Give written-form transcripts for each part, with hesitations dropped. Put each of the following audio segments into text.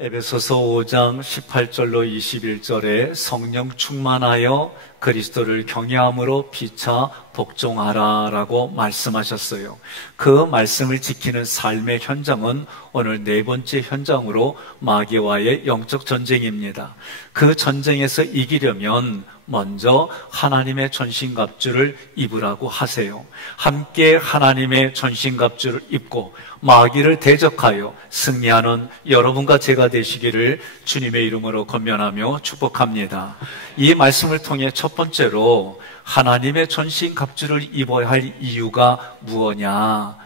에베소서 5장 18절로 21절에 성령 충만하여 그리스도를 경외함으로 피차 복종하라 라고 말씀하셨어요. 그 말씀을 지키는 삶의 현장은 오늘 네 번째 현장으로 마귀와의 영적 전쟁입니다. 그 전쟁에서 이기려면 먼저 하나님의 전신갑주를 입으라고 하세요. 함께 하나님의 전신갑주를 입고 마귀를 대적하여 승리하는 여러분과 제가 되시기를 주님의 이름으로 권면하며 축복합니다. 이 말씀을 통해 첫 번째로 하나님의 전신갑주를 입어야 할 이유가 무엇냐?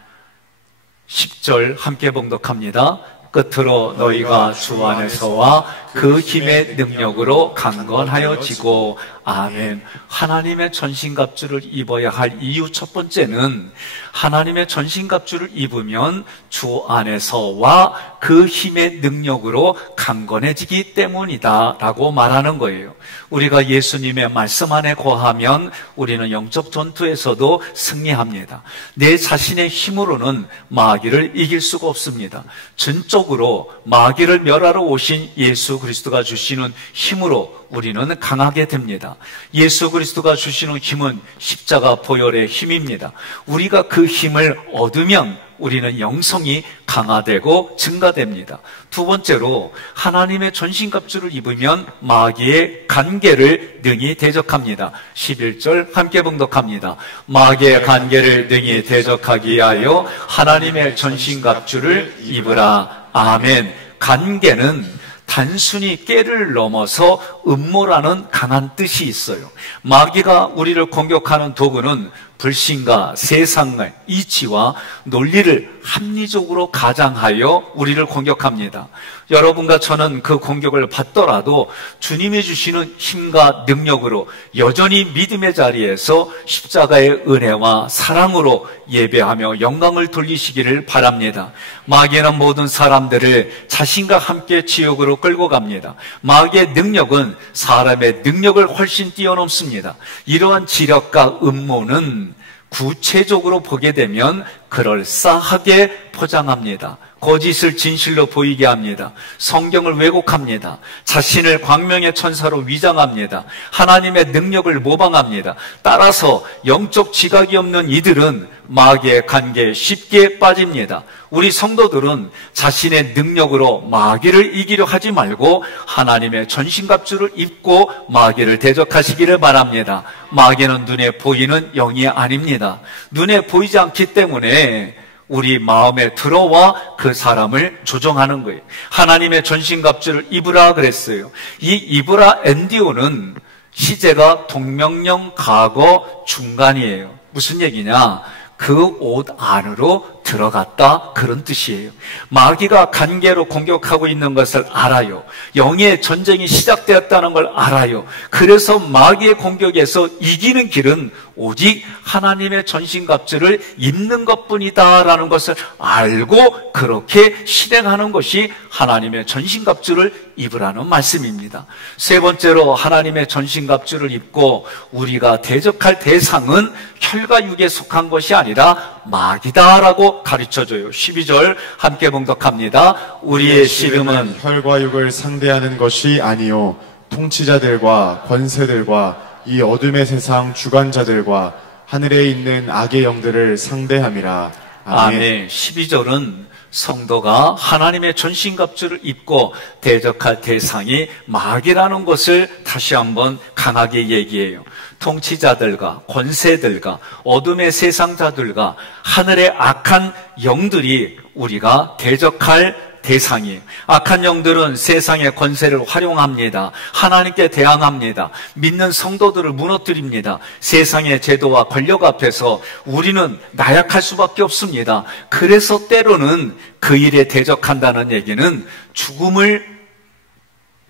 10절 함께 봉독합니다. 끝으로 너희가 주 안에서와 그 힘의 능력으로 강건하여지고. 아멘. 하나님의 전신갑주를 입어야 할 이유 첫 번째는 하나님의 전신갑주를 입으면 주 안에서와 그 힘의 능력으로 강건해지기 때문이다 라고 말하는 거예요. 우리가 예수님의 말씀 안에 거하면 우리는 영적 전투에서도 승리합니다. 내 자신의 힘으로는 마귀를 이길 수가 없습니다. 전적으로 마귀를 멸하러 오신 예수 그리스도가 주시는 힘으로 우리는 강하게 됩니다. 예수 그리스도가 주시는 힘은 십자가 보혈의 힘입니다. 우리가 그 힘을 얻으면 우리는 영성이 강화되고 증가됩니다. 두 번째로 하나님의 전신갑주를 입으면 마귀의 간계를 능히 대적합니다. 11절 함께 봉독합니다. 마귀의 간계를 능히 대적하기 위하여 하나님의 전신갑주를 입으라. 아멘. 간계는 단순히 깨를 넘어서 음모라는 강한 뜻이 있어요. 마귀가 우리를 공격하는 도구는 불신과 세상의 이치와 논리를 합리적으로 가장하여 우리를 공격합니다. 여러분과 저는 그 공격을 받더라도 주님이 주시는 힘과 능력으로 여전히 믿음의 자리에서 십자가의 은혜와 사랑으로 예배하며 영광을 돌리시기를 바랍니다. 마귀는 모든 사람들을 자신과 함께 지옥으로 끌고 갑니다. 마귀의 능력은 사람의 능력을 훨씬 뛰어넘습니다. 이러한 지력과 음모는 구체적으로 보게 되면 그럴싸하게 포장합니다. 거짓을 진실로 보이게 합니다. 성경을 왜곡합니다. 자신을 광명의 천사로 위장합니다. 하나님의 능력을 모방합니다. 따라서 영적 지각이 없는 이들은 마귀의 간계에 쉽게 빠집니다. 우리 성도들은 자신의 능력으로 마귀를 이기려 하지 말고 하나님의 전신갑주를 입고 마귀를 대적하시기를 바랍니다. 마귀는 눈에 보이는 영이 아닙니다. 눈에 보이지 않기 때문에 우리 마음에 들어와 그 사람을 조종하는 거예요. 하나님의 전신갑주를 입으라 그랬어요. 이 입으라 엔디오는 시제가 동명령 과거 중간이에요. 무슨 얘기냐? 그 옷 안으로 들어갔다 그런 뜻이에요. 마귀가 간계로 공격하고 있는 것을 알아요. 영의 전쟁이 시작되었다는 걸 알아요. 그래서 마귀의 공격에서 이기는 길은 오직 하나님의 전신갑주를 입는 것뿐이다라는 것을 알고 그렇게 실행하는 것이 하나님의 전신갑주를 입으라는 말씀입니다. 세 번째로 하나님의 전신갑주를 입고 우리가 대적할 대상은 혈과 육에 속한 것이 아니라 마귀다라고 가르쳐줘요. 12절 함께 봉독합니다. 우리의 씨름은 혈과 육을 상대하는 것이 아니요 통치자들과 권세들과 이 어둠의 세상 주관자들과 하늘에 있는 악의 영들을 상대함이라. 아멘. 12절은 성도가 하나님의 전신갑주를 입고 대적할 대상이 마귀라는 것을 다시 한번 강하게 얘기해요. 통치자들과 권세들과 어둠의 세상자들과 하늘의 악한 영들이 우리가 대적할 대상이에요. 악한 영들은 세상의 권세를 활용합니다. 하나님께 대항합니다. 믿는 성도들을 무너뜨립니다. 세상의 제도와 권력 앞에서 우리는 나약할 수밖에 없습니다. 그래서 때로는 그 일에 대적한다는 얘기는 죽음을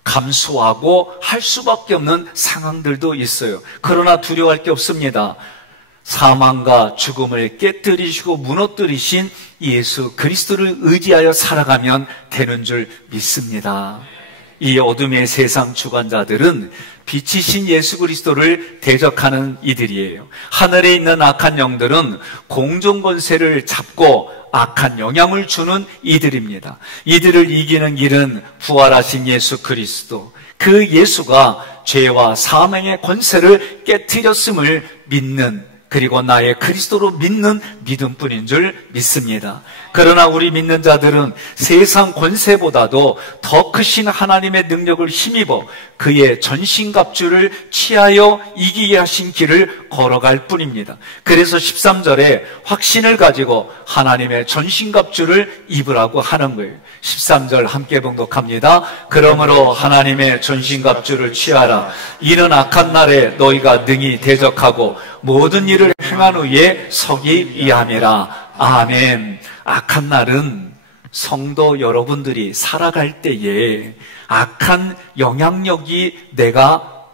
감수하고 할 수밖에 없는 상황들도 있어요. 그러나 두려워할 게 없습니다. 사망과 죽음을 깨뜨리시고 무너뜨리신 예수 그리스도를 의지하여 살아가면 되는 줄 믿습니다. 이 어둠의 세상 주관자들은 빛이신 예수 그리스도를 대적하는 이들이에요. 하늘에 있는 악한 영들은 공중 권세를 잡고 악한 영향을 주는 이들입니다. 이들을 이기는 길은 부활하신 예수 그리스도, 그 예수가 죄와 사망의 권세를 깨트렸음을 믿는, 그리고 나의 그리스도로 믿는 믿음뿐인 줄 믿습니다. 그러나 우리 믿는 자들은 세상 권세보다도 더 크신 하나님의 능력을 힘입어 그의 전신갑주를 취하여 이기게 하신 길을 걸어갈 뿐입니다. 그래서 13절에 확신을 가지고 하나님의 전신갑주를 입으라고 하는 거예요. 13절 함께 봉독합니다. 그러므로 하나님의 전신갑주를 취하라. 이는 악한 날에 너희가 능히 대적하고 모든 일을 행한 후에 서기 위함이라. 아멘. 악한 날은 성도 여러분들이 살아갈 때에 악한 영향력이 내가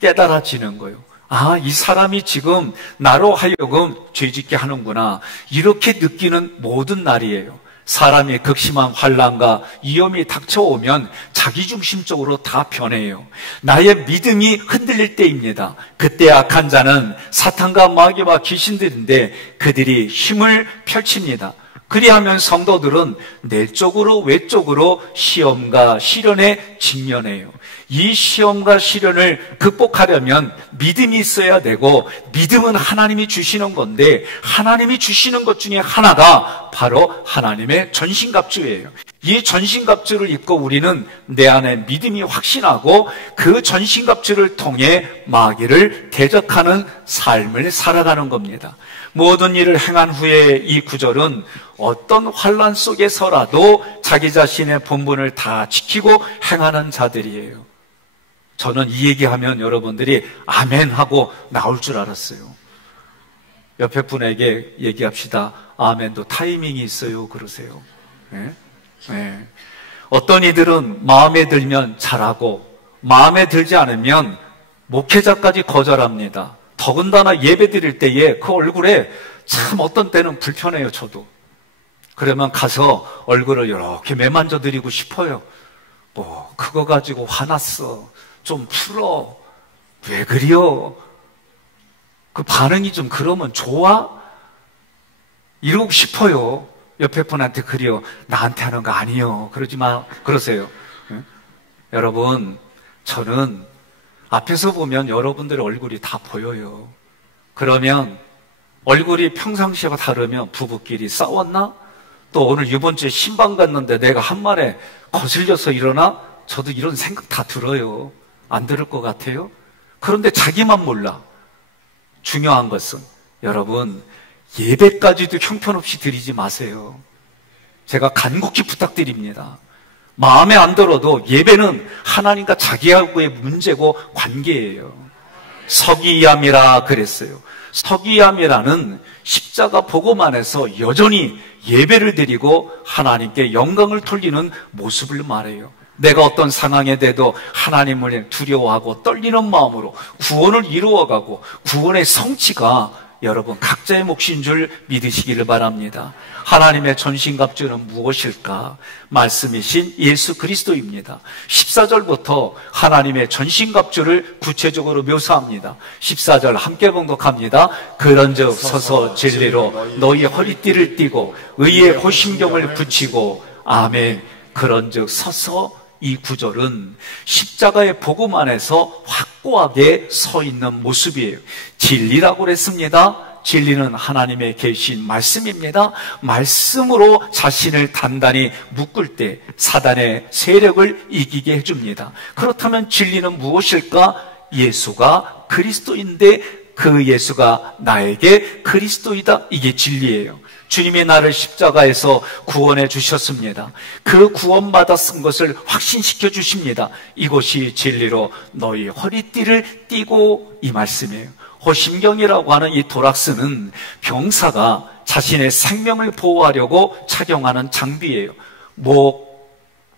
깨달아지는 거예요. 아, 이 사람이 지금 나로 하여금 죄짓게 하는구나, 이렇게 느끼는 모든 날이에요. 사람이 극심한 환난과 위험이 닥쳐오면 자기중심적으로 다 변해요. 나의 믿음이 흔들릴 때입니다. 그때 악한 자는 사탄과 마귀와 귀신들인데 그들이 힘을 펼칩니다. 그리하면 성도들은 내적으로 외적으로 시험과 시련에 직면해요. 이 시험과 시련을 극복하려면 믿음이 있어야 되고, 믿음은 하나님이 주시는 건데 하나님이 주시는 것 중에 하나가 바로 하나님의 전신갑주예요. 이 전신갑주를 입고 우리는 내 안에 믿음이 확신하고 그 전신갑주를 통해 마귀를 대적하는 삶을 살아가는 겁니다. 모든 일을 행한 후에 이 구절은 어떤 환난 속에서라도 자기 자신의 본분을 다 지키고 행하는 자들이에요. 저는 이 얘기하면 여러분들이 아멘 하고 나올 줄 알았어요. 옆에 분에게 얘기합시다. 아멘도 타이밍이 있어요. 그러세요. 네? 네. 어떤 이들은 마음에 들면 잘하고 마음에 들지 않으면 목회자까지 거절합니다. 더군다나 예배 드릴 때에 그 얼굴에 참 어떤 때는 불편해요. 저도. 그러면 가서 얼굴을 이렇게 매만져 드리고 싶어요. 뭐 그거 가지고 화났어, 좀 풀어, 왜 그래요? 그 반응이 좀 그러면 좋아? 이러고 싶어요. 옆에 분한테 그래요. 나한테 하는 거 아니요. 그러지 마. 그러세요. 응? 여러분, 저는 앞에서 보면 여러분들의 얼굴이 다 보여요. 그러면 얼굴이 평상시와 다르면 부부끼리 싸웠나? 또 오늘 이번 주에 신방 갔는데 내가 한말에 거슬려서 일어나? 저도 이런 생각 다 들어요. 안 들을 것 같아요? 그런데 자기만 몰라. 중요한 것은 여러분, 예배까지도 형편없이 드리지 마세요. 제가 간곡히 부탁드립니다. 마음에 안 들어도 예배는 하나님과 자기하고의 문제고 관계예요. 서기암이라 그랬어요. 서기암이라는 십자가 복음 안에서 여전히 예배를 드리고 하나님께 영광을 돌리는 모습을 말해요. 내가 어떤 상황에 대도 하나님을 두려워하고 떨리는 마음으로 구원을 이루어가고 구원의 성취가 여러분 각자의 몫인 줄 믿으시기를 바랍니다. 하나님의 전신갑주는 무엇일까? 말씀이신 예수 그리스도입니다. 14절부터 하나님의 전신갑주를 구체적으로 묘사합니다. 14절 함께 봉독합니다. 그런즉 서서 진리로 너희 허리띠를 띠고 의의 호심경을 붙이고. 아멘. 그런즉 서서, 이 구절은 십자가의 복음 안에서 확고하게 서 있는 모습이에요. 진리라고 그랬습니다. 진리는 하나님의 계신 말씀입니다. 말씀으로 자신을 단단히 묶을 때 사단의 세력을 이기게 해줍니다. 그렇다면 진리는 무엇일까? 예수가 그리스도인데 그 예수가 나에게 그리스도이다. 이게 진리예요. 주님이 나를 십자가에서 구원해 주셨습니다. 그 구원받아 쓴 것을 확신시켜 주십니다. 이것이 진리로 너희 허리띠를 띠고, 이 말씀이에요. 호심경이라고 하는 이 도락스는 병사가 자신의 생명을 보호하려고 착용하는 장비예요. 목,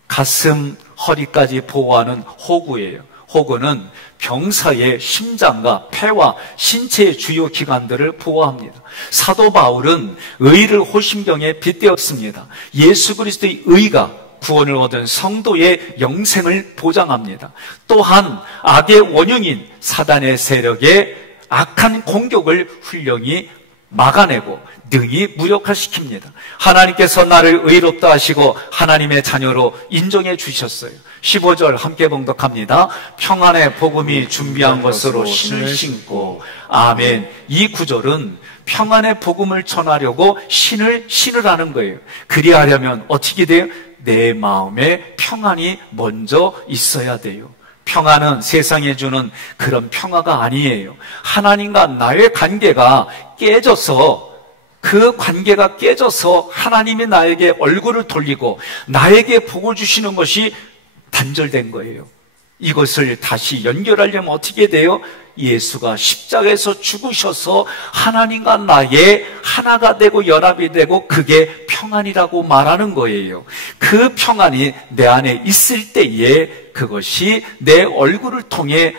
가슴, 허리까지 보호하는 호구예요. 호구는 병사의 심장과 폐와 신체의 주요 기관들을 보호합니다. 사도 바울은 의를 호심경에 빗대었습니다. 예수 그리스도의 의가 구원을 얻은 성도의 영생을 보장합니다. 또한 악의 원흉인 사단의 세력의 악한 공격을 훌륭히 막아내고 능히 무력화시킵니다. 하나님께서 나를 의롭다 하시고 하나님의 자녀로 인정해 주셨어요. 15절 함께 봉독합니다. 평안의 복음이 준비한 것으로 신을 신고. 아멘. 이 구절은 평안의 복음을 전하려고 신을 신으라는 거예요. 그리하려면 어떻게 돼요? 내 마음에 평안이 먼저 있어야 돼요. 평안은 세상에 주는 그런 평화가 아니에요. 하나님과 나의 관계가 깨져서, 그 관계가 깨져서 하나님이 나에게 얼굴을 돌리고 나에게 복을 주시는 것이 단절된 거예요. 이것을 다시 연결하려면 어떻게 돼요? 예수가 십자가에서 죽으셔서 하나님과 나의 하나가 되고 연합이 되고, 그게 평안이라고 말하는 거예요. 그 평안이 내 안에 있을 때에 그것이 내 얼굴을 통해,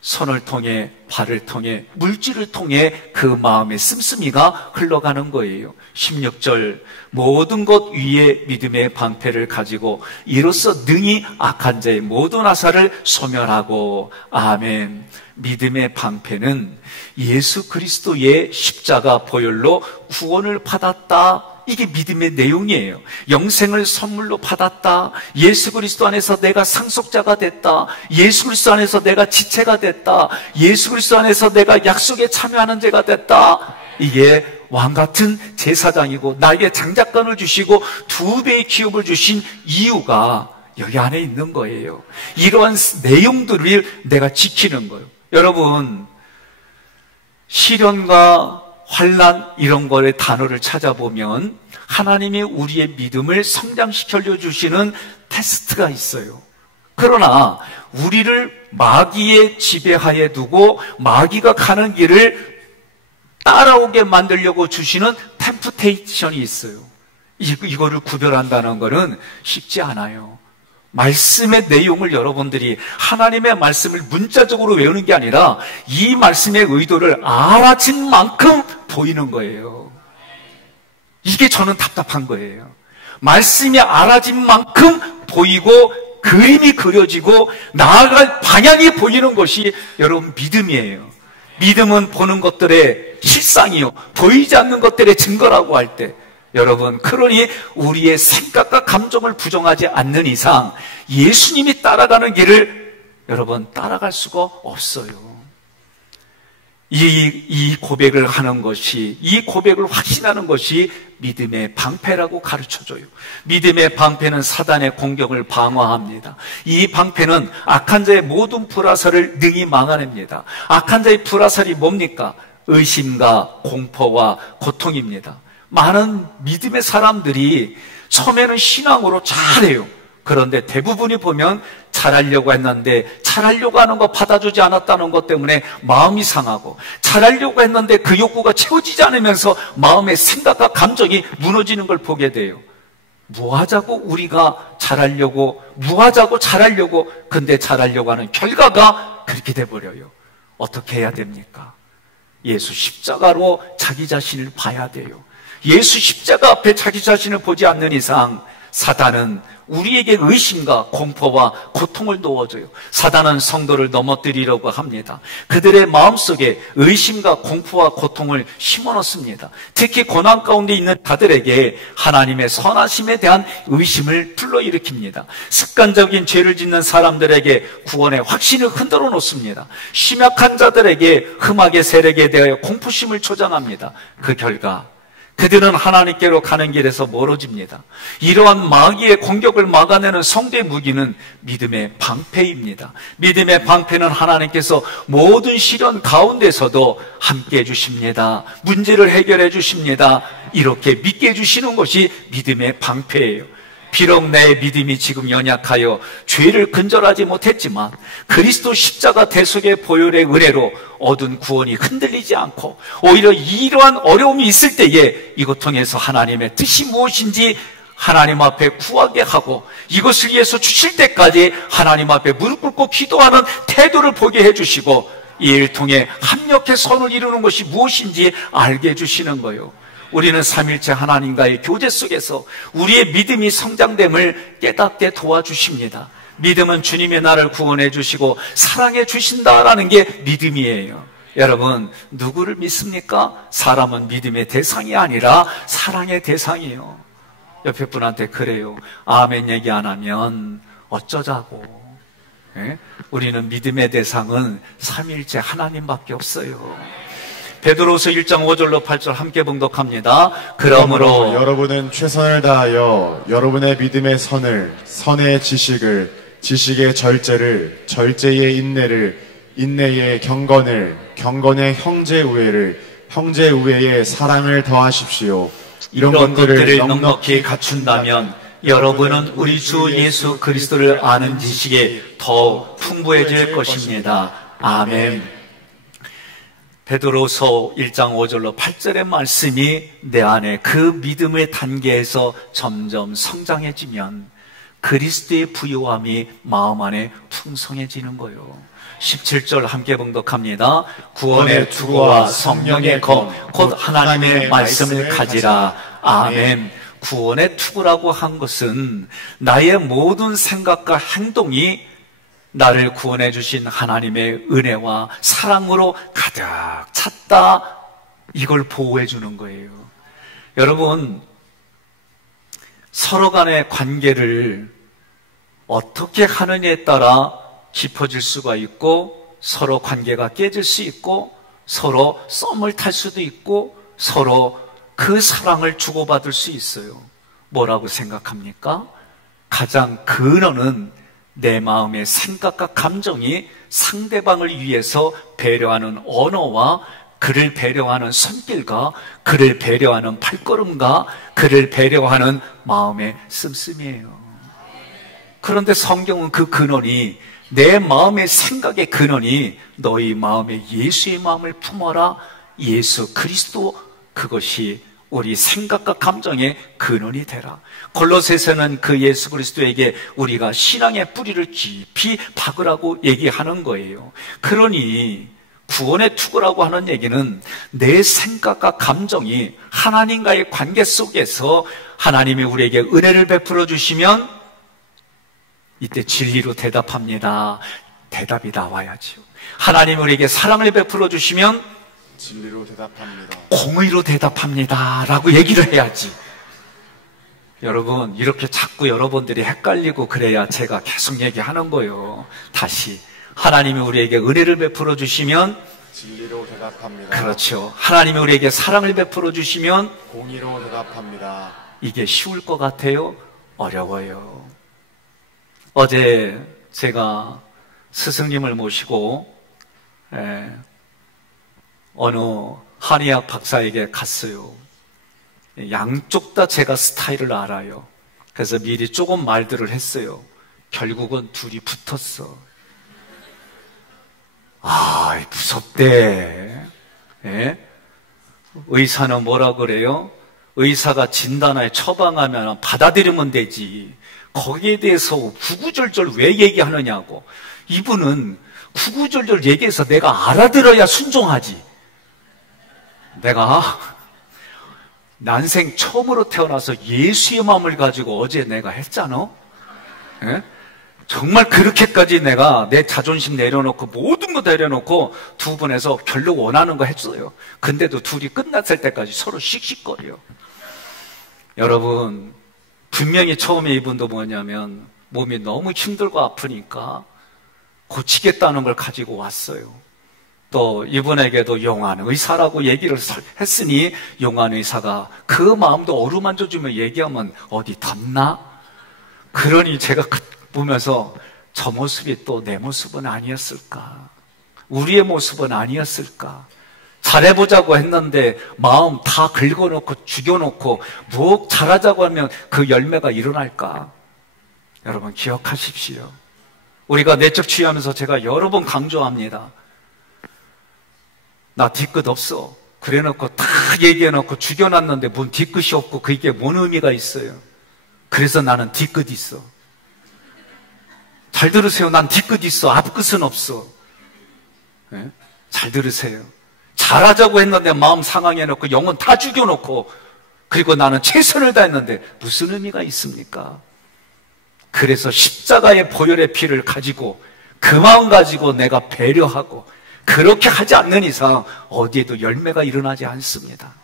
손을 통해, 발을 통해, 물질을 통해 그 마음의 씀씀이가 흘러가는 거예요. 16절 모든 것 위에 믿음의 방패를 가지고 이로써 능히 악한 자의 모든 아사를 소멸하고. 아멘. 믿음의 방패는 예수 그리스도의 십자가 보혈로 구원을 받았다, 이게 믿음의 내용이에요. 영생을 선물로 받았다. 예수 그리스도 안에서 내가 상속자가 됐다. 예수 그리스도 안에서 내가 지체가 됐다. 예수 그리스도 안에서 내가 약속에 참여하는 자가 됐다. 이게 왕같은 제사장이고 나에게 장작권을 주시고 2배의 기업을 주신 이유가 여기 안에 있는 거예요. 이러한 내용들을 내가 지키는 거예요. 여러분, 시련과 환난 이런 거의 단어를 찾아보면 하나님이 우리의 믿음을 성장시켜 주시는 테스트가 있어요. 그러나 우리를 마귀의 지배하에 두고 마귀가 가는 길을 따라오게 만들려고 주시는 템프테이션이 있어요. 이거를 구별한다는 것은 쉽지 않아요. 말씀의 내용을 여러분들이 하나님의 말씀을 문자적으로 외우는 게 아니라 이 말씀의 의도를 알아진 만큼 보이는 거예요. 이게 저는 답답한 거예요. 말씀이 알아진 만큼 보이고 그림이 그려지고 나아갈 방향이 보이는 것이 여러분 믿음이에요. 믿음은 보는 것들의 실상이요, 보이지 않는 것들의 증거라고 할 때, 여러분, 그러니 우리의 생각과 감정을 부정하지 않는 이상 예수님이 따라가는 길을 여러분 따라갈 수가 없어요. 이 고백을 하는 것이, 이 고백을 확신하는 것이 믿음의 방패라고 가르쳐줘요. 믿음의 방패는 사단의 공격을 방어합니다. 이 방패는 악한 자의 모든 불화살을 능히 막아냅니다. 악한 자의 불화살이 뭡니까? 의심과 공포와 고통입니다. 많은 믿음의 사람들이 처음에는 신앙으로 잘해요. 그런데 대부분이 보면 잘하려고 했는데 잘하려고 하는 거 받아주지 않았다는 것 때문에 마음이 상하고, 잘하려고 했는데 그 욕구가 채워지지 않으면서 마음의 생각과 감정이 무너지는 걸 보게 돼요. 무하자고 우리가 잘하려고, 무하자고 잘하려고, 근데 잘하려고 하는 결과가 그렇게 돼버려요. 어떻게 해야 됩니까? 예수 십자가로 자기 자신을 봐야 돼요. 예수 십자가 앞에 자기 자신을 보지 않는 이상 사단은 우리에게 의심과 공포와 고통을 놓아줘요. 사단은 성도를 넘어뜨리려고 합니다. 그들의 마음속에 의심과 공포와 고통을 심어놓습니다. 특히 고난 가운데 있는 자들에게 하나님의 선하심에 대한 의심을 불러일으킵니다. 습관적인 죄를 짓는 사람들에게 구원의 확신을 흔들어 놓습니다. 심약한 자들에게 흠악의 세력에 대하여 공포심을 조장합니다. 그 결과 그들은 하나님께로 가는 길에서 멀어집니다. 이러한 마귀의 공격을 막아내는 성도의 무기는 믿음의 방패입니다. 믿음의 방패는 하나님께서 모든 시련 가운데서도 함께 해주십니다. 문제를 해결해 주십니다. 이렇게 믿게 해주시는 것이 믿음의 방패예요. 비록 내 믿음이 지금 연약하여 죄를 근절하지 못했지만 그리스도 십자가 대속의 보혈의 은혜로 얻은 구원이 흔들리지 않고, 오히려 이러한 어려움이 있을 때에 이것 통해서 하나님의 뜻이 무엇인지 하나님 앞에 구하게 하고, 이것을 위해서 주실 때까지 하나님 앞에 무릎 꿇고 기도하는 태도를 보게 해주시고, 이 일 통해 합력해 선을 이루는 것이 무엇인지 알게 해주시는 거예요. 우리는 삼일체 하나님과의 교제 속에서 우리의 믿음이 성장됨을 깨닫게 도와주십니다. 믿음은 주님의 나를 구원해 주시고 사랑해 주신다라는 게 믿음이에요. 여러분, 누구를 믿습니까? 사람은 믿음의 대상이 아니라 사랑의 대상이에요. 옆에 분한테 그래요. 아멘 얘기 안 하면 어쩌자고. 예? 우리는 믿음의 대상은 삼일체 하나님밖에 없어요. 베드로서 1장 5절로 8절 함께 봉독합니다. 그러므로 여러분은 최선을 다하여 여러분의 믿음의 선을, 선의 지식을, 지식의 절제를, 절제의 인내를, 인내의 경건을, 경건의 형제 우애를, 형제 우애의 사랑을 더하십시오. 이런 것들을 넉넉히 갖춘다면 여러분은 우리 주 예수 그리스도를 아는 지식에 더 풍부해질 것입니다. 아멘. 베드로서 1장 5절로 8절의 말씀이 내 안에 그 믿음의 단계에서 점점 성장해지면 그리스도의 부요함이 마음 안에 풍성해지는 거예요. 17절 함께 봉독합니다. 구원의 투구와 성령의 검, 곧 하나님의 말씀을 가지라. 아멘. 구원의 투구라고 한 것은 나의 모든 생각과 행동이 나를 구원해 주신 하나님의 은혜와 사랑으로 가득 찼다, 이걸 보호해 주는 거예요. 여러분, 서로 간의 관계를 어떻게 하느냐에 따라 깊어질 수가 있고, 서로 관계가 깨질 수 있고, 서로 썸을 탈 수도 있고, 서로 그 사랑을 주고받을 수 있어요. 뭐라고 생각합니까? 가장 근원은 내 마음의 생각과 감정이 상대방을 위해서 배려하는 언어와 그를 배려하는 손길과 그를 배려하는 발걸음과 그를 배려하는 마음의 씀씀이에요. 그런데 성경은 그 근원이, 내 마음의 생각의 근원이 너희 마음에 예수의 마음을 품어라. 예수 그리스도, 그것이 우리 생각과 감정의 근원이 되라. 골로새서는 그 예수 그리스도에게 우리가 신앙의 뿌리를 깊이 박으라고 얘기하는 거예요. 그러니 구원의 투구라고 하는 얘기는 내 생각과 감정이 하나님과의 관계 속에서 하나님이 우리에게 은혜를 베풀어 주시면 이때 진리로 대답합니다. 대답이 나와야지요. 하나님이 우리에게 사랑을 베풀어 주시면 진리로 대답합니다. 공의로 대답합니다 라고 얘기를 해야지. 여러분, 이렇게 자꾸 여러분들이 헷갈리고 그래야 제가 계속 얘기하는 거예요. 다시, 하나님이 우리에게 은혜를 베풀어 주시면 진리로 대답합니다. 그렇죠. 하나님이 우리에게 사랑을 베풀어 주시면 공의로 대답합니다. 이게 쉬울 것 같아요? 어려워요. 어제 제가 스승님을 모시고 어느 한의학 박사에게 갔어요. 양쪽 다 제가 스타일을 알아요. 그래서 미리 조금 말들을 했어요. 결국은 둘이 붙었어. 아, 무섭대. 예? 의사는 뭐라 그래요? 의사가 진단하에 처방하면 받아들이면 되지. 거기에 대해서 구구절절 왜 얘기하느냐고. 이분은 구구절절 얘기해서 내가 알아들어야 순종하지. 내가 난생 처음으로 태어나서 예수의 마음을 가지고 어제 내가 했잖아. 예? 정말 그렇게까지 내가 내 자존심 내려놓고 모든 거 내려놓고 두 분에서 결국 원하는 거 했어요. 근데도 둘이 끝났을 때까지 서로 씩씩거려. 여러분, 분명히 처음에 이분도 뭐냐면 몸이 너무 힘들고 아프니까 고치겠다는 걸 가지고 왔어요. 또 이분에게도 용한 의사라고 얘기를 했으니 용한 의사가 그 마음도 어루만져주며 얘기하면 어디 덧나? 그러니 제가 보면서 저 모습이 또 내 모습은 아니었을까? 우리의 모습은 아니었을까? 잘해보자고 했는데 마음 다 긁어놓고 죽여놓고 뭐 잘하자고 하면 그 열매가 일어날까? 여러분 기억하십시오. 우리가 내적 취하면서 제가 여러 번 강조합니다. 나 뒤끝 없어. 그래놓고 다 얘기해놓고 죽여놨는데 뭔 뒤끝이 없고 그게 뭔 의미가 있어요? 그래서 나는 뒤끝 있어. 잘 들으세요. 난 뒤끝 있어. 앞끝은 없어. 네? 잘 들으세요. 잘하자고 했는데 마음 상황해놓고 영혼 다 죽여놓고 그리고 나는 최선을 다했는데 무슨 의미가 있습니까? 그래서 십자가의 보혈의 피를 가지고 그 마음 가지고 내가 배려하고 그렇게 하지 않는 이상 어디에도 열매가 일어나지 않습니다.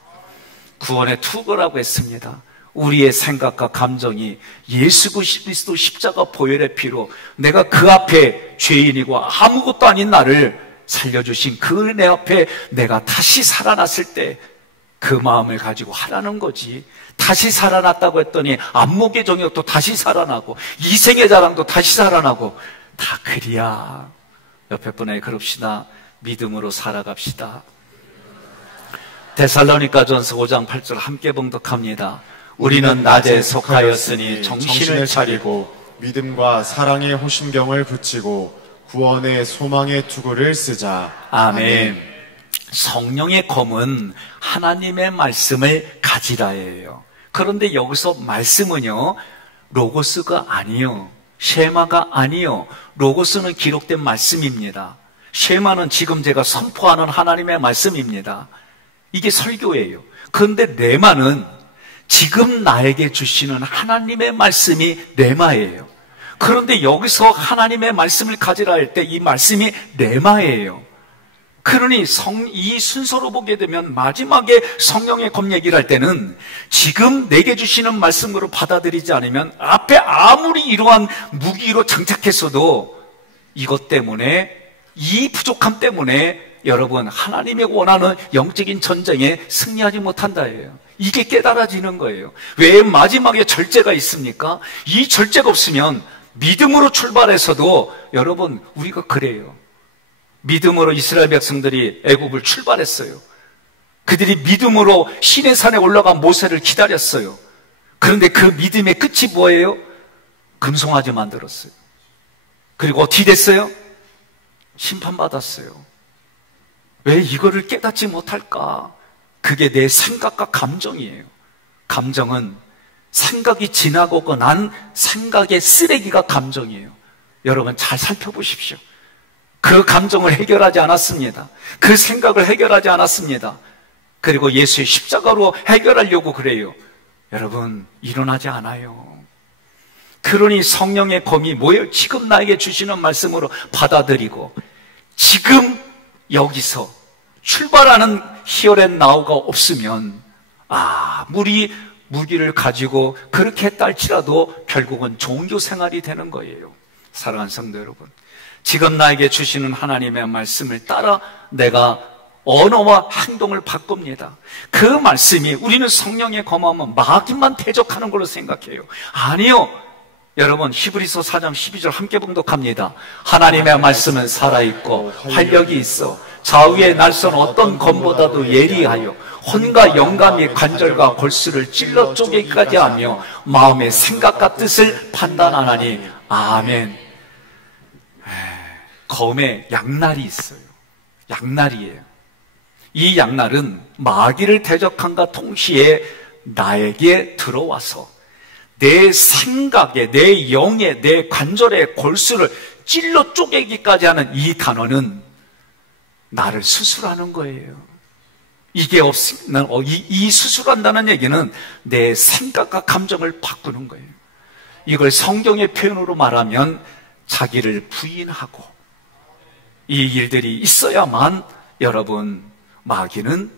구원의 투구라고 했습니다. 우리의 생각과 감정이 예수 그리스도 십자가 보혈의 피로 내가 그 앞에 죄인이고 아무것도 아닌 나를 살려주신 그 은혜 앞에 내가 다시 살아났을 때 그 마음을 가지고 하라는 거지. 다시 살아났다고 했더니 안목의 정욕도 다시 살아나고 이생의 자랑도 다시 살아나고 다 그리야. 옆에 분에게 그럽시다. 믿음으로 살아갑시다. 데살로니가전서 5장 8절 함께 봉독합니다. 우리는 낮에 속하였으니 정신을 차리고 믿음과 사랑의 호심경을 붙이고 구원의 소망의 투구를 쓰자. 아멘. 성령의 검은 하나님의 말씀을 가지라예요. 그런데 여기서 말씀은요, 로고스가 아니요, 쉐마가 아니요, 로고스는 기록된 말씀입니다. 쉐마는 지금 제가 선포하는 하나님의 말씀입니다. 이게 설교예요. 그런데 레마는 지금 나에게 주시는 하나님의 말씀이 레마예요. 그런데 여기서 하나님의 말씀을 가지라 할 때 이 말씀이 레마예요. 그러니 이 순서로 보게 되면 마지막에 성령의 검 얘기를 할 때는 지금 내게 주시는 말씀으로 받아들이지 않으면 앞에 아무리 이러한 무기로 장착했어도 이것 때문에, 이 부족함 때문에 여러분 하나님이 원하는 영적인 전쟁에 승리하지 못한다예요. 이게 깨달아지는 거예요. 왜 마지막에 절제가 있습니까? 이 절제가 없으면 믿음으로 출발해서도 여러분 우리가 그래요. 믿음으로 이스라엘 백성들이 애굽을 출발했어요. 그들이 믿음으로 시내산에 올라간 모세를 기다렸어요. 그런데 그 믿음의 끝이 뭐예요? 금송아지 만들었어요. 그리고 어떻게 됐어요? 심판받았어요. 왜 이거를 깨닫지 못할까? 그게 내 생각과 감정이에요. 감정은 생각이 지나고 난 생각의 쓰레기가 감정이에요. 여러분 잘 살펴보십시오. 그 감정을 해결하지 않았습니다. 그 생각을 해결하지 않았습니다. 그리고 예수의 십자가로 해결하려고 그래요. 여러분 일어나지 않아요. 그러니 성령의 검이 뭐예요? 지금 나에게 주시는 말씀으로 받아들이고 지금 여기서 출발하는 히어앤나우가 없으면 아무리 무기를 가지고 그렇게 했다 할지라도 결국은 종교 생활이 되는 거예요. 사랑하는 성도 여러분, 지금 나에게 주시는 하나님의 말씀을 따라 내가 언어와 행동을 바꿉니다. 그 말씀이, 우리는 성령의 검하면 마귀만 대적하는 걸로 생각해요. 아니요. 여러분 히브리서 4장 12절 함께 봉독합니다. 하나님의 말씀은 살아있고 활력이 있어 좌우의 날선 어떤 검보다도 예리하여 혼과 영감이 관절과 골수를 찔러 쪼개기까지 하며 마음의 생각과 뜻을 판단하나니. 아멘. 검에 양날이 있어요. 양날이에요. 이 양날은 마귀를 대적함과 동시에 나에게 들어와서 내 생각에, 내 영에, 내 관절의 골수를 찔러 쪼개기까지 하는 이 단어는 나를 수술하는 거예요. 이게 없으면 이 수술한다는 얘기는 내 생각과 감정을 바꾸는 거예요. 이걸 성경의 표현으로 말하면 자기를 부인하고, 이 일들이 있어야만 여러분 마귀는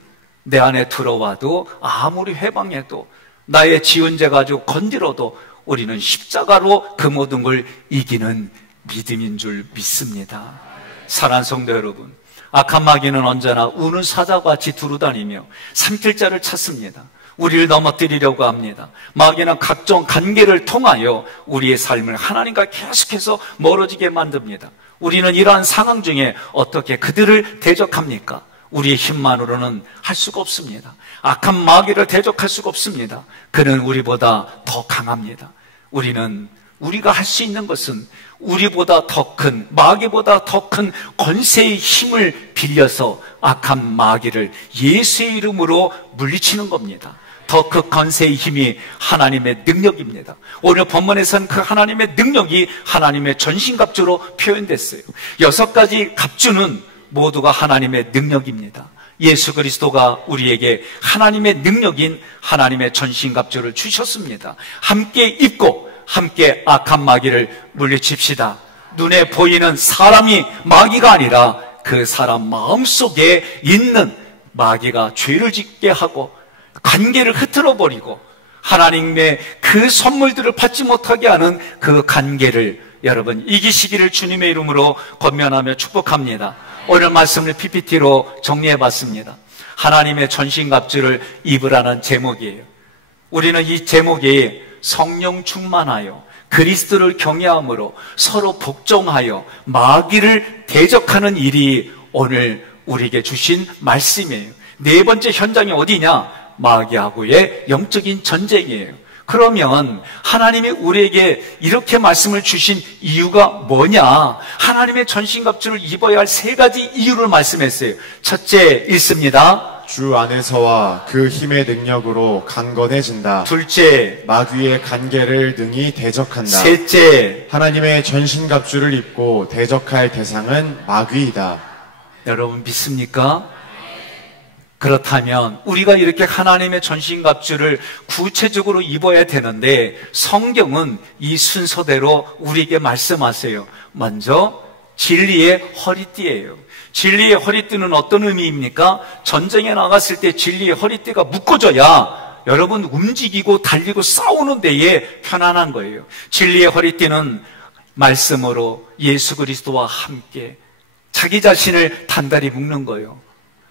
내 안에 들어와도 아무리 회방해도 나의 지은 죄 가지고 건드려도 우리는 십자가로 그 모든 걸 이기는 믿음인 줄 믿습니다. 사랑하는 성도 여러분, 악한 마귀는 언제나 우는 사자와 같이 두루다니며 삼킬 자를 찾습니다. 우리를 넘어뜨리려고 합니다. 마귀는 각종 관계를 통하여 우리의 삶을 하나님과 계속해서 멀어지게 만듭니다. 우리는 이러한 상황 중에 어떻게 그들을 대적합니까? 우리의 힘만으로는 할 수가 없습니다. 악한 마귀를 대적할 수가 없습니다. 그는 우리보다 더 강합니다. 우리가 할 수 있는 것은 우리보다 더 큰, 마귀보다 더 큰 권세의 힘을 빌려서 악한 마귀를 예수의 이름으로 물리치는 겁니다. 더 그 권세의 힘이 하나님의 능력입니다. 오늘 본문에서는 그 하나님의 능력이 하나님의 전신갑주로 표현됐어요. 6가지 갑주는 모두가 하나님의 능력입니다. 예수 그리스도가 우리에게 하나님의 능력인 하나님의 전신갑주를 주셨습니다. 함께 입고 함께 악한 마귀를 물리칩시다. 눈에 보이는 사람이 마귀가 아니라 그 사람 마음속에 있는 마귀가 죄를 짓게 하고 관계를 흐트러 버리고 하나님의 그 선물들을 받지 못하게 하는 그 관계를 여러분 이기시기를 주님의 이름으로 권면하며 축복합니다. 오늘 말씀을 PPT로 정리해 봤습니다. 하나님의 전신갑주를 입으라는 제목이에요. 우리는 이 제목이 성령 충만하여 그리스도를 경외함으로 서로 복종하여 마귀를 대적하는 일이 오늘 우리에게 주신 말씀이에요. 네 번째 현장이 어디냐? 마귀하고의 영적인 전쟁이에요. 그러면 하나님이 우리에게 이렇게 말씀을 주신 이유가 뭐냐? 하나님의 전신갑주를 입어야 할 세 가지 이유를 말씀했어요. 첫째 읽습니다. 주 안에서와 그 힘의 능력으로 강건해진다. 둘째, 마귀의 관계를 능히 대적한다. 셋째, 하나님의 전신갑주를 입고 대적할 대상은 마귀이다. 여러분 믿습니까? 그렇다면 우리가 이렇게 하나님의 전신갑주를 구체적으로 입어야 되는데 성경은 이 순서대로 우리에게 말씀하세요. 먼저 진리의 허리띠예요. 진리의 허리띠는 어떤 의미입니까? 전쟁에 나갔을 때 진리의 허리띠가 묶어져야 여러분 움직이고 달리고 싸우는 데에 편안한 거예요. 진리의 허리띠는 말씀으로 예수 그리스도와 함께 자기 자신을 단단히 묶는 거예요.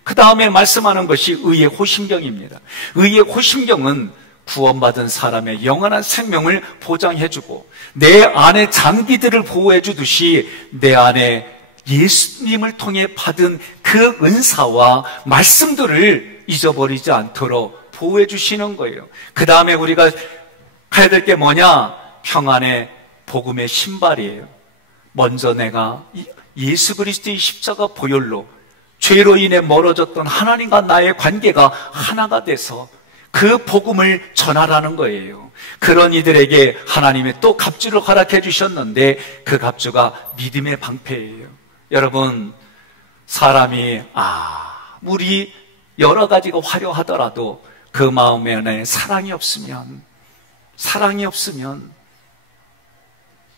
그 다음에 말씀하는 것이 의의 호심경입니다. 의의 호심경은 구원받은 사람의 영원한 생명을 보장해주고 내 안에 장기들을 보호해주듯이 내 안에 예수님을 통해 받은 그 은사와 말씀들을 잊어버리지 않도록 보호해 주시는 거예요. 그 다음에 우리가 가야 될 게 뭐냐? 평안의 복음의 신발이에요. 먼저 내가 예수 그리스도의 십자가 보혈로 죄로 인해 멀어졌던 하나님과 나의 관계가 하나가 돼서 그 복음을 전하라는 거예요. 그런 이들에게 하나님의 또 갑주를 허락해 주셨는데 그 갑주가 믿음의 방패예요. 여러분, 사람이 아무리 여러 가지가 화려하더라도 그 마음에 안에 사랑이 없으면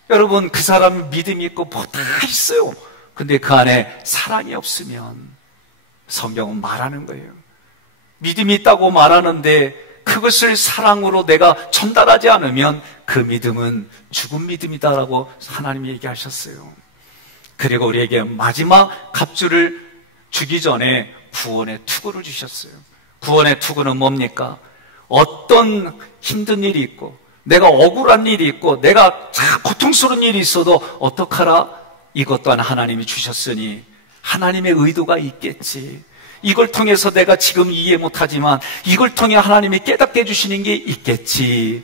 여러분 그 사람은 믿음이 있고 뭐 다 있어요. 근데 그 안에 사랑이 없으면 성경은 말하는 거예요. 믿음이 있다고 말하는데 그것을 사랑으로 내가 전달하지 않으면 그 믿음은 죽은 믿음이다라고 하나님이 얘기하셨어요. 그리고 우리에게 마지막 갑주를 주기 전에 구원의 투구를 주셨어요. 구원의 투구는 뭡니까? 어떤 힘든 일이 있고 내가 억울한 일이 있고 내가 고통스러운 일이 있어도 어떡하라? 이것 또한 하나님이 주셨으니 하나님의 의도가 있겠지. 이걸 통해서 내가 지금 이해 못하지만 이걸 통해 하나님이 깨닫게 해주시는 게 있겠지.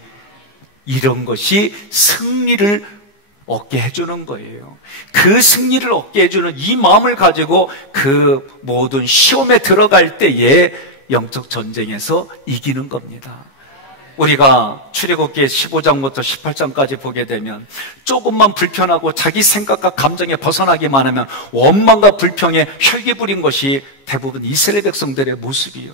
이런 것이 승리를 얻게 해주는 거예요. 그 승리를 얻게 해주는 이 마음을 가지고 그 모든 시험에 들어갈 때에 영적 전쟁에서 이기는 겁니다. 우리가 출애굽기 15장부터 18장까지 보게 되면 조금만 불편하고 자기 생각과 감정에 벗어나기만 하면 원망과 불평에 혈기 부린 것이 대부분 이스라엘 백성들의 모습이에요.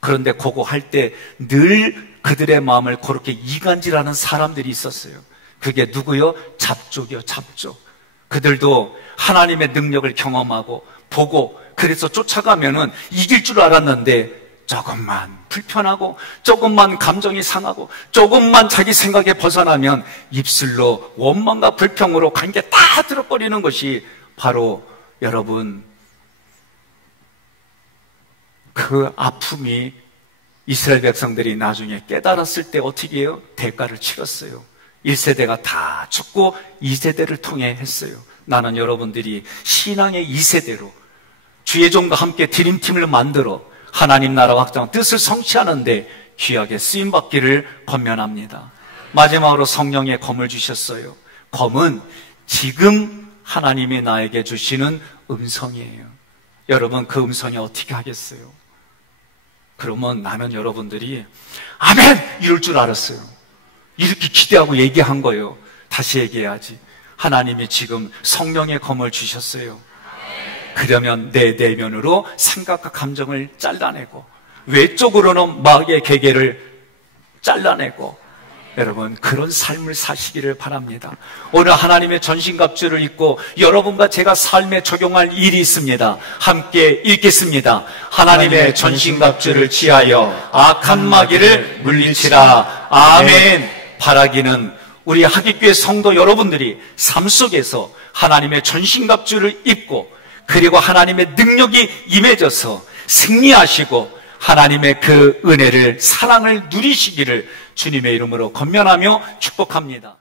그런데 그거 할 때 늘 그들의 마음을 그렇게 이간질하는 사람들이 있었어요. 그게 누구요? 잡족이요, 잡족. 그들도 하나님의 능력을 경험하고 보고 그래서 쫓아가면은 이길 줄 알았는데 조금만 불편하고 조금만 감정이 상하고 조금만 자기 생각에 벗어나면 입술로 원망과 불평으로 관계 다 들어버리는 것이 바로 여러분 그 아픔이 이스라엘 백성들이 나중에 깨달았을 때 어떻게 해요? 대가를 치렀어요. 1세대가 다 죽고 2세대를 통해 했어요. 나는 여러분들이 신앙의 2세대로 주의 종과 함께 드림팀을 만들어 하나님 나라 확장 뜻을 성취하는데 귀하게 쓰임받기를 권면합니다. 마지막으로 성령의 검을 주셨어요. 검은 지금 하나님이 나에게 주시는 음성이에요. 여러분 그 음성이 어떻게 하겠어요? 그러면 나는 여러분들이 아멘! 이럴 줄 알았어요. 이렇게 기대하고 얘기한 거예요. 다시 얘기해야지. 하나님이 지금 성령의 검을 주셨어요. 그러면 내 내면으로 생각과 감정을 잘라내고 외적으로는 마귀의 계계를 잘라내고 여러분 그런 삶을 사시기를 바랍니다. 오늘 하나님의 전신갑주를 입고 여러분과 제가 삶에 적용할 일이 있습니다. 함께 읽겠습니다. 하나님의 전신갑주를 취하여 악한 마귀를 물리치라. 아멘. 바라기는 우리 하객교회 성도 여러분들이 삶 속에서 하나님의 전신갑주를 입고 그리고 하나님의 능력이 임해져서 승리하시고 하나님의 그 은혜를 사랑을 누리시기를 주님의 이름으로 권면하며 축복합니다.